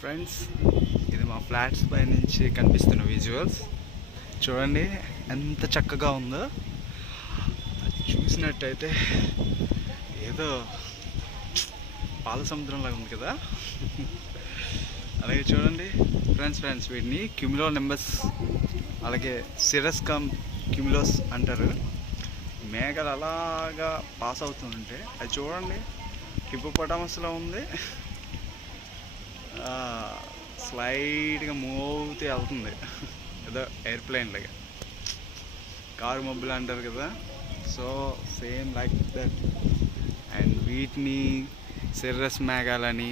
Friends, ఇది మా flats పై నుంచి కనిపిస్తున్న విజువల్స్ చూడండి ఎంత చక్కగా ఉందో. చూసినట్టయితే ఏదో పాల సముద్రంలాగా ఉంది కదా. అలాగే చూడండి ఫ్రెండ్స్ వీటిని క్యూములో నింబస్ అలాగే సిరస్ కమ్ క్యూములోస్ అంటారు. మేఘాలు అలాగా పాస్ అవుతుంటే అది చూడండి హిప్పోపటామస్లో ఉంది. స్లైడ్గా మూవ్ అవుతూ వెళ్తుంది ఏదో ఎయిర్ప్లేన్ లాగా, కారు మబ్బులు అంటారు కదా. So same like that. And వీటిని సిర్రస్ మేఘాలని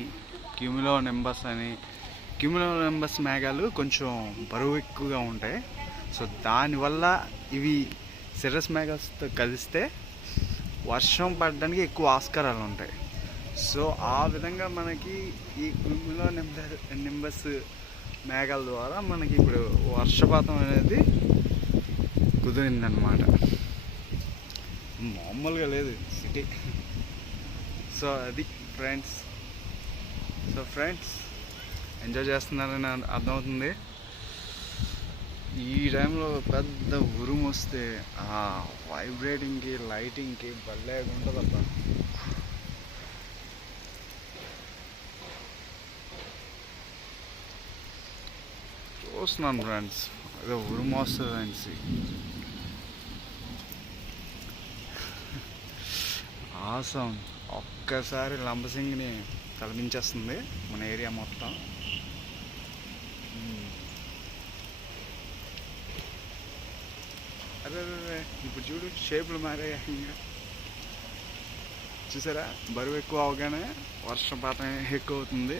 క్యూములో నింబస్ అని. క్యూములో నింబస్ మేఘాలు కొంచెం బరువు ఎక్కువగా ఉంటాయి. సో దానివల్ల ఇవి సిర్రస్ మేఘాలతో కలిస్తే వర్షం పడడానికి ఎక్కువ ఆస్కారాలు ఉంటాయి. సో ఆ విధంగా మనకి ఈ క్యూములో నింబస్ మేఘాల ద్వారా మనకి ఇప్పుడు వర్షపాతం అనేది కుదిరిందనమాట. మామూలుగా లేదు సిటీ. సో అది ఫ్రెండ్స్. సో ఫ్రెండ్స్ ఎంజాయ్ చేస్తున్నారని అర్థమవుతుంది. ఈ టైంలో పెద్ద ఉరుము వస్తే ఆ వైబ్రేటింగ్కి లైటింగ్కి భలే ఉంటుందబ్బా. చూస్తున్నాను ఫ్రెండ్స్, ఏదో ఉరుము వస్తుంది అనేసి. ఆసమ్ ఒక్కసారి లంబసింగిని తలపించేస్తుంది మన ఏరియా మొత్తం. అరే ఇప్పుడు చూడు షేపులు మారాయి. చూసారా, బరువు ఎక్కువ అవగానే వర్షపాతం ఎక్కువ అవుతుంది.